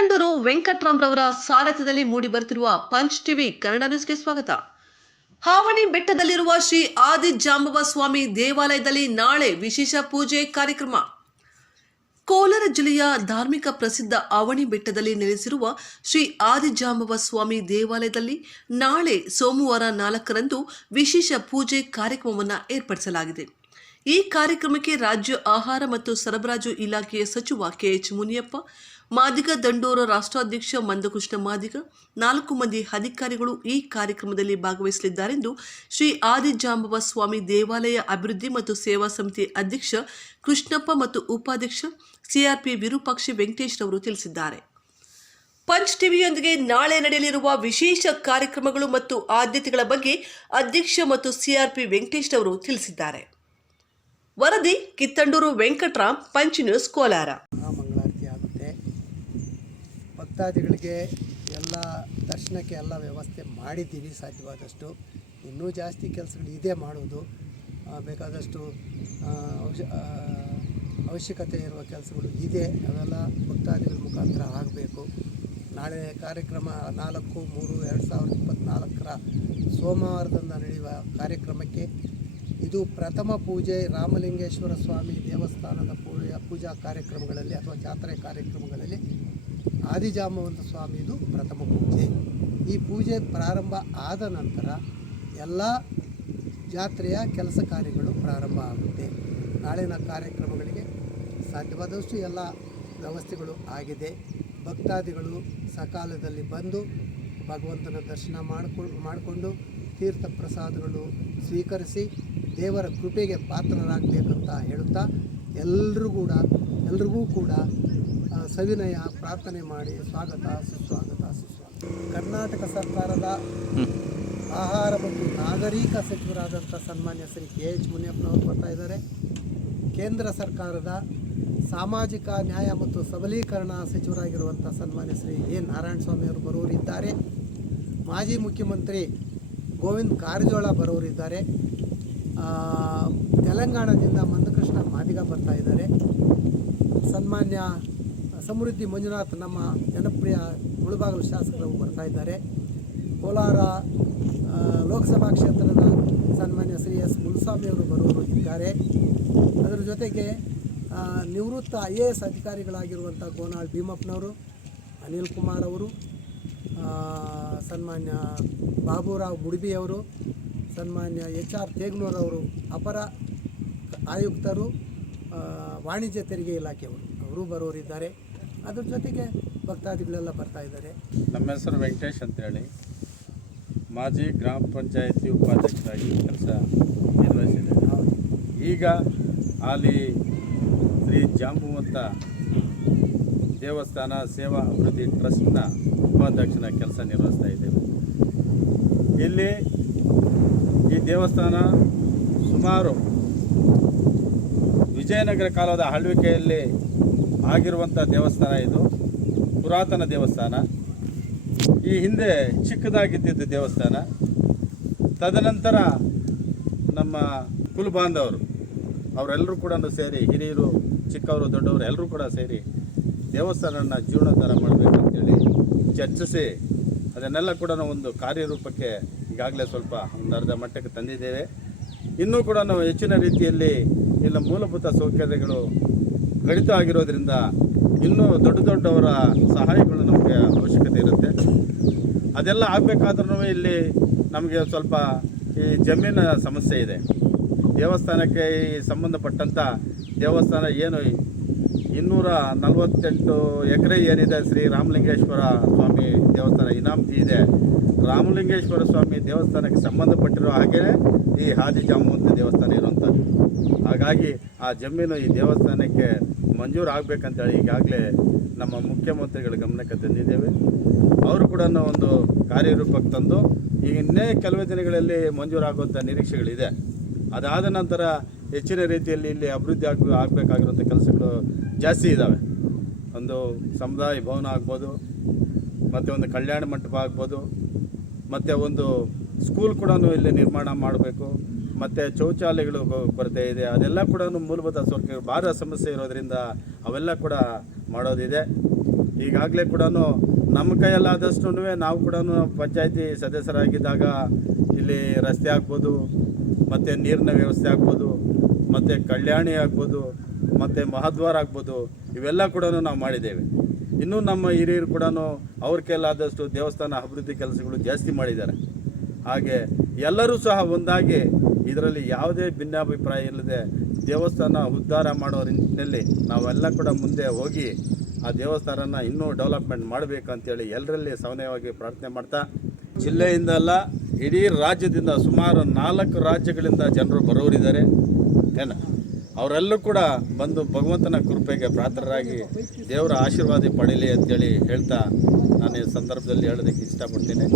ಕಿತ್ತಂಡೂರು ವೆಂಕಟ್ರಾಮ್ರವರ ಸಾರಥ್ಯದಲ್ಲಿ ಮೂಡಿ ಬರುತ್ತಿರುವ punch TV Kannada ನ್ಯೂಸ್ಗೆ ಸ್ವಾಗತ. ಹಾವಣಿ ಬೆಟ್ಟದಲ್ಲಿರುವ ಶ್ರೀ ಆದಿ ಜಾಂಬವ ಸ್ವಾಮಿ ದೇವಾಲಯದಲ್ಲಿ ನಾಳೆ ವಿಶೇಷ ಪೂಜೆ ಕಾರ್ಯಕ್ರಮ. ಕೋಲಾರ ಜಿಲ್ಲೆಯ ಧಾರ್ಮಿಕ ಪ್ರಸಿದ್ಧ ಅವಣಿ ಬೆಟ್ಟದಲ್ಲಿ ನೆಲೆಸಿರುವ ಶ್ರೀ ಆದಿಜಾಂಬವ ಸ್ವಾಮಿ ದೇವಾಲಯದಲ್ಲಿ ನಾಳೆ ಸೋಮವಾರ ನಾಲ್ಕರಂದು ವಿಶೇಷ ಪೂಜೆ ಕಾರ್ಯಕ್ರಮವನ್ನು ಏರ್ಪಡಿಸಲಾಗಿದೆ. ಈ ಕಾರ್ಯಕ್ರಮಕ್ಕೆ ರಾಜ್ಯ ಆಹಾರ ಮತ್ತು ಸರಬರಾಜು ಇಲಾಖೆಯ ಸಚಿವ ಕೆಎಚ್ ಮುನಿಯಪ್ಪ ಮಾದಿಗ ದಂಡೋರ ರಾಷ್ಟ್ರಾಧ್ಯಕ್ಷ ಮಂದಕೃಷ್ಣ ಮಾದಿಗ, ನಾಲ್ಕು ಮಂದಿ ಅಧಿಕಾರಿಗಳು ಈ ಕಾರ್ಯಕ್ರಮದಲ್ಲಿ ಭಾಗವಹಿಸಲಿದ್ದಾರೆಂದು ಶ್ರೀ ಆದಿಜಾಂಬವ ಸ್ವಾಮಿ ದೇವಾಲಯ ಅಭಿವೃದ್ಧಿ ಮತ್ತು ಸೇವಾ ಸಮಿತಿ ಅಧ್ಯಕ್ಷ ಕೃಷ್ಣಪ್ಪ ಮತ್ತು ಉಪಾಧ್ಯಕ್ಷ ಸಿಆರ್ಪಿ ವಿರೂಪಾಕ್ಷಿ ವೆಂಕಟೇಶ್ ರವರು ತಿಳಿಸಿದ್ದಾರೆ. ಪಂಚ್ ಟಿವಿಯೊಂದಿಗೆ ನಾಳೆ ನಡೆಯಲಿರುವ ವಿಶೇಷ ಕಾರ್ಯಕ್ರಮಗಳು ಮತ್ತು ಆದ್ಯತೆಗಳ ಬಗ್ಗೆ ಅಧ್ಯಕ್ಷ ಮತ್ತು ಸಿಆರ್ಪಿ ವೆಂಕಟೇಶ್ ಅವರು ತಿಳಿಸಿದ್ದಾರೆ. ವರದಿ ಕಿತ್ತಂಡೂರು ವೆಂಕಟರಾಮ್, ಪಂಚ್ ನ್ಯೂಸ್ ಕೋಲಾರ. ಭಕ್ತಾದಿಗಳಿಗೆ ಎಲ್ಲ ದರ್ಶನಕ್ಕೆ ಎಲ್ಲ ವ್ಯವಸ್ಥೆ ಮಾಡಿದ್ದೀವಿ, ಸಾಧ್ಯವಾದಷ್ಟು. ಇನ್ನೂ ಜಾಸ್ತಿ ಕೆಲಸಗಳು ಇದೇ ಮಾಡೋದು. ಬೇಕಾದಷ್ಟು ಅವಶ್ಯಕತೆ ಇರುವ ಕೆಲಸಗಳು ಇದೆ. ಅವೆಲ್ಲ ಭಕ್ತಾದಿಗಳ ಮುಖಾಂತರ ಆಗಬೇಕು. ನಾಳೆ ಕಾರ್ಯಕ್ರಮ ನಾಲ್ಕು, ಮೂರು, ಎರಡು ಸಾವಿರದ ಇಪ್ಪತ್ತ್ನಾಲ್ಕರ ಸೋಮವಾರದಿಂದ ನಡೆಯುವ ಕಾರ್ಯಕ್ರಮಕ್ಕೆ ಇದು ಪ್ರಥಮ ಪೂಜೆ. ರಾಮಲಿಂಗೇಶ್ವರ ಸ್ವಾಮಿ ದೇವಸ್ಥಾನದ ಪೂಜೆ, ಪೂಜಾ ಕಾರ್ಯಕ್ರಮಗಳಲ್ಲಿ ಅಥವಾ ಜಾತ್ರೆ ಕಾರ್ಯಕ್ರಮಗಳಲ್ಲಿ ಆದಿಜಾಂಬವಂತ ಸ್ವಾಮಿದು ಪ್ರಥಮ ಪೂಜೆ. ಈ ಪೂಜೆ ಪ್ರಾರಂಭ ಆದ ನಂತರ ಎಲ್ಲ ಜಾತ್ರೆಯ ಕೆಲಸ ಕಾರ್ಯಗಳು ಪ್ರಾರಂಭ ಆಗುತ್ತೆ. ನಾಳಿನ ಕಾರ್ಯಕ್ರಮಗಳಿಗೆ ಸಾಧ್ಯವಾದಷ್ಟು ಎಲ್ಲ ವ್ಯವಸ್ಥೆಗಳು ಆಗಿದೆ. ಭಕ್ತಾದಿಗಳು ಸಕಾಲದಲ್ಲಿ ಬಂದು ಭಗವಂತನ ದರ್ಶನ ಮಾಡಿಕೊಂಡು ಮಾಡಿಕೊಂಡು ತೀರ್ಥ ಪ್ರಸಾದಗಳು ಸ್ವೀಕರಿಸಿ ದೇವರ ಕೃಪೆಗೆ ಪಾತ್ರರಾಗಬೇಕಂತ ಹೇಳುತ್ತಾ ಎಲ್ಲರೂ ಕೂಡ, ಎಲ್ರಿಗೂ ಕೂಡ ಸವಿನಯ ಪ್ರಾರ್ಥನೆ ಮಾಡಿ ಸ್ವಾಗತ, ಸುಸ್ವಾಗತ ಸುಸ್ವಾಗತ. ಕರ್ನಾಟಕ ಸರ್ಕಾರದ ಆಹಾರ ಮತ್ತು ನಾಗರಿಕ ಸಚಿವರಾದಂಥ ಸನ್ಮಾನ್ಯ ಶ್ರೀ ಕೆ ಎಚ್ ಮುನಿಯಪ್ಪನವರು ಬರ್ತಾ ಇದ್ದಾರೆ. ಕೇಂದ್ರ ಸರ್ಕಾರದ ಸಾಮಾಜಿಕ ನ್ಯಾಯ ಮತ್ತು ಸಬಲೀಕರಣ ಸಚಿವರಾಗಿರುವಂಥ ಸನ್ಮಾನ್ಯ ಶ್ರೀ ಎ ಅವರು ಬರುವರಿದ್ದಾರೆ ಮಾಜಿ ಮುಖ್ಯಮಂತ್ರಿ ಗೋವಿಂದ್ ಕಾರಜೋಳ ಬರೋರಿದ್ದಾರೆ ತೆಲಂಗಾಣದಿಂದ ಮಂದಕೃಷ್ಣ ಮಾದಿಗ ಬರ್ತಾ ಇದ್ದಾರೆ. ಸನ್ಮಾನ್ಯ ಸಮೃದ್ಧಿ ಮಂಜುನಾಥ್ ನಮ್ಮ ಜನಪ್ರಿಯ ಮುಳುಬಾಗಿಲು ಶಾಸಕರು ಬರ್ತಾ ಇದ್ದಾರೆ. ಕೋಲಾರ ಲೋಕಸಭಾ ಕ್ಷೇತ್ರದ ಸನ್ಮಾನ್ಯ ಶ್ರೀ ಎಸ್ ಮುಲ್ಸ್ವಾಮಿಯವರು ಬರುವರು ಇದ್ದಾರೆ. ಅದರ ಜೊತೆಗೆ ನಿವೃತ್ತ ಐ ಎ ಎಸ್ ಅಧಿಕಾರಿಗಳಾಗಿರುವಂಥ ಗೋನಾಳ್ ಭೀಮಪ್ಪನವರು, ಅನಿಲ್ ಕುಮಾರ್ ಅವರು ಸನ್ಮಾನ್ಯ ಬಾಬುರಾವ್ ಮುಡಿಬಿಯವರು, ಸನ್ಮಾನ್ಯ ಎಚ್ ಆರ್ ತೇಗ್ನೂರವರು ಅಪರ ಆಯುಕ್ತರು ವಾಣಿಜ್ಯ ತೆರಿಗೆ ಇಲಾಖೆಯವರು, ಅವರು ಬರೋರಿದ್ದಾರೆ ಅದ್ರ ಜೊತೆಗೆ ಭಕ್ತಾದಿಗಳೆಲ್ಲ ಬರ್ತಾ ಇದ್ದಾರೆ. ನಮ್ಮ ಹೆಸರು ವೆಂಕಟೇಶ್ ಅಂತೇಳಿ. ಮಾಜಿ ಗ್ರಾಮ ಪಂಚಾಯತಿ ಉಪಾಧ್ಯಕ್ಷರಾಗಿ ಕೆಲಸ ನಿರ್ವಹಿಸಿದೆ ಈಗ ಅಲ್ಲಿ ಶ್ರೀ ಜಾಂಬುವಂತ ದೇವಸ್ಥಾನ ಸೇವಾ ಅಭಿವೃದ್ಧಿ ಟ್ರಸ್ಟ್ನ ಉಪಾಧ್ಯಕ್ಷನ ಕೆಲಸ ನಿರ್ವಹಿಸ್ತಾ ಇದ್ದೇವೆ. ಇಲ್ಲಿ ಈ ದೇವಸ್ಥಾನ ಸುಮಾರು ವಿಜಯನಗರ ಕಾಲದ ಆಳ್ವಿಕೆಯಲ್ಲಿ ಆಗಿರುವಂಥ ದೇವಸ್ಥಾನ ಇದು. ಪುರಾತನ ದೇವಸ್ಥಾನ. ಈ ಹಿಂದೆ ಚಿಕ್ಕದಾಗಿದ್ದಿದ್ದು ದೇವಸ್ಥಾನ. ತದನಂತರ ನಮ್ಮ ಕುಲಬಾಂಧವರು ಅವರೆಲ್ಲರೂ ಕೂಡ ಸೇರಿ, ಹಿರಿಯರು, ಚಿಕ್ಕವರು, ದೊಡ್ಡವರು ಎಲ್ಲರೂ ಕೂಡ ಸೇರಿ ದೇವಸ್ಥಾನನ ಜೀರ್ಣೋದ್ಧಾರ ಮಾಡಬೇಕಂತೇಳಿ ಚರ್ಚಿಸಿ, ಅದನ್ನೆಲ್ಲ ಕೂಡ ಒಂದು ಕಾರ್ಯರೂಪಕ್ಕೆ ಈಗಾಗಲೇ ಸ್ವಲ್ಪ ಒಂದು ಅರ್ಧ ಮಟ್ಟಕ್ಕೆ ತಂದಿದ್ದೇವೆ. ಇನ್ನೂ ಕೂಡ ನಾವು ಹೆಚ್ಚಿನ ರೀತಿಯಲ್ಲಿ ಇಲ್ಲ ಮೂಲಭೂತ ಸೌಕರ್ಯಗಳು ಕಡಿತ ಆಗಿರೋದ್ರಿಂದ ಇನ್ನೂ ದೊಡ್ಡ ದೊಡ್ಡವರ ಸಹಾಯಗಳು ನಮಗೆ ಅವಶ್ಯಕತೆ ಇರುತ್ತೆ. ಅದೆಲ್ಲ ಆಗಬೇಕಾದ್ರೂ ಇಲ್ಲಿ ನಮಗೆ ಸ್ವಲ್ಪ ಈ ಜಮೀನ ಸಮಸ್ಯೆ ಇದೆ. ದೇವಸ್ಥಾನಕ್ಕೆ ಈ ಸಂಬಂಧಪಟ್ಟಂಥ ದೇವಸ್ಥಾನ ಏನು ಇನ್ನೂರ ನಲವತ್ತೆಂಟು ಎಕರೆ ಏನಿದೆ ಶ್ರೀ ರಾಮಲಿಂಗೇಶ್ವರ ಸ್ವಾಮಿ ದೇವಸ್ಥಾನ ಇನಾಮತಿ ಇದೆ. ರಾಮಲಿಂಗೇಶ್ವರ ಸ್ವಾಮಿ ದೇವಸ್ಥಾನಕ್ಕೆ ಸಂಬಂಧಪಟ್ಟಿರೋ ಹಾಗೆಯೇ ಈ ಹಾದಿಜಾಂಬುವಂತ ದೇವಸ್ಥಾನ ಇರುವಂಥದ್ದು. ಹಾಗಾಗಿ ಆ ಜಮೀನು ಈ ದೇವಸ್ಥಾನಕ್ಕೆ ಮಂಜೂರು ಆಗಬೇಕಂತೇಳಿ ಈಗಾಗಲೇ ನಮ್ಮ ಮುಖ್ಯಮಂತ್ರಿಗಳ ಗಮನಕ್ಕೆ ತಂದಿದ್ದೇವೆ. ಅವರು ಕೂಡ ಒಂದು ಕಾರ್ಯರೂಪಕ್ಕೆ ತಂದು ಈಗ ಇನ್ನೇ ಕೆಲವೇ ದಿನಗಳಲ್ಲಿ ಮಂಜೂರಾಗುವಂಥ ನಿರೀಕ್ಷೆಗಳಿದೆ. ಅದಾದ ನಂತರ ಹೆಚ್ಚಿನ ರೀತಿಯಲ್ಲಿ ಇಲ್ಲಿ ಅಭಿವೃದ್ಧಿ ಆಗ ಆಗಬೇಕಾಗಿರುವಂಥ ಕೆಲಸಗಳು ಜಾಸ್ತಿ ಇದ್ದಾವೆ ಒಂದು ಸಮುದಾಯ ಭವನ ಆಗ್ಬೋದು, ಮತ್ತು ಒಂದು ಕಲ್ಯಾಣ ಮಂಟಪ ಆಗ್ಬೋದು ಮತ್ತು ಒಂದು ಸ್ಕೂಲ್ ಕೂಡ ಇಲ್ಲಿ ನಿರ್ಮಾಣ ಮಾಡಬೇಕು. ಮತ್ತು ಶೌಚಾಲಯಗಳು ಕೊರತೆ ಇದೆ. ಅದೆಲ್ಲ ಕೂಡ ಮೂಲಭೂತ ಸೌಕರ್ಯ, ಭಾರ ಸಮಸ್ಯೆ ಇರೋದ್ರಿಂದ ಅವೆಲ್ಲ ಕೂಡ ಮಾಡೋದಿದೆ. ಈಗಾಗಲೇ ಕೂಡ ನಮ್ಮ ಕೈಯಲ್ಲಾದಷ್ಟು ನಾವು ಕೂಡ ಪಂಚಾಯತಿ ಸದಸ್ಯರಾಗಿದ್ದಾಗ ಇಲ್ಲಿ ರಸ್ತೆ ಆಗ್ಬೋದು, ಮತ್ತು ನೀರಿನ ವ್ಯವಸ್ಥೆ ಆಗ್ಬೋದು, ಮತ್ತು ಕಲ್ಯಾಣಿ ಆಗ್ಬೋದು, ಮತ್ತು ಮಹಾದ್ವಾರ ಆಗ್ಬೋದು, ಇವೆಲ್ಲ ಕೂಡ ನಾವು ಮಾಡಿದ್ದೇವೆ. ಇನ್ನೂ ನಮ್ಮ ಹಿರಿಯರು ಕೂಡ ಅವ್ರ ಕೈಲಾದಷ್ಟು ದೇವಸ್ಥಾನ ಅಭಿವೃದ್ಧಿ ಕೆಲಸಗಳು ಜಾಸ್ತಿ ಮಾಡಿದ್ದಾರೆ. ಹಾಗೆ ಎಲ್ಲರೂ ಸಹ ಒಂದಾಗಿ ಇದರಲ್ಲಿ ಯಾವುದೇ ಭಿನ್ನಾಭಿಪ್ರಾಯ ಇಲ್ಲದೆ ದೇವಸ್ಥಾನ ಉದ್ಧಾರ ಮಾಡೋ ನಿಟ್ಟಿನಲ್ಲಿ ನಾವೆಲ್ಲ ಕೂಡ ಮುಂದೆ ಹೋಗಿ ಆ ದೇವಸ್ಥಾನನ ಇನ್ನೂ ಡೆವಲಪ್ಮೆಂಟ್ ಮಾಡಬೇಕಂತೇಳಿ ಎಲ್ಲರಲ್ಲಿ ಸಮನ್ವಯವಾಗಿ ಪ್ರಾರ್ಥನೆ ಮಾಡ್ತಾ ಜಿಲ್ಲೆಯಿಂದ ಅಲ್ಲ, ಇಡೀ ರಾಜ್ಯದಿಂದ ಸುಮಾರು ನಾಲ್ಕು ರಾಜ್ಯಗಳಿಂದ ಜನರು ಬರೋರಿದ್ದಾರೆ. ಏನು ಅವರೆಲ್ಲೂ ಕೂಡ ಬಂದು ಭಗವಂತನ ಕೃಪೆಗೆ ಪಾತ್ರರಾಗಿ ದೇವರ ಆಶೀರ್ವಾದ ಪಡೀಲಿ ಅಂತೇಳಿ ಹೇಳ್ತಾ ನಾನು ಈ ಸಂದರ್ಭದಲ್ಲಿ ಹೇಳೋದಕ್ಕೆ ಇಷ್ಟಪಡ್ತೀನಿ.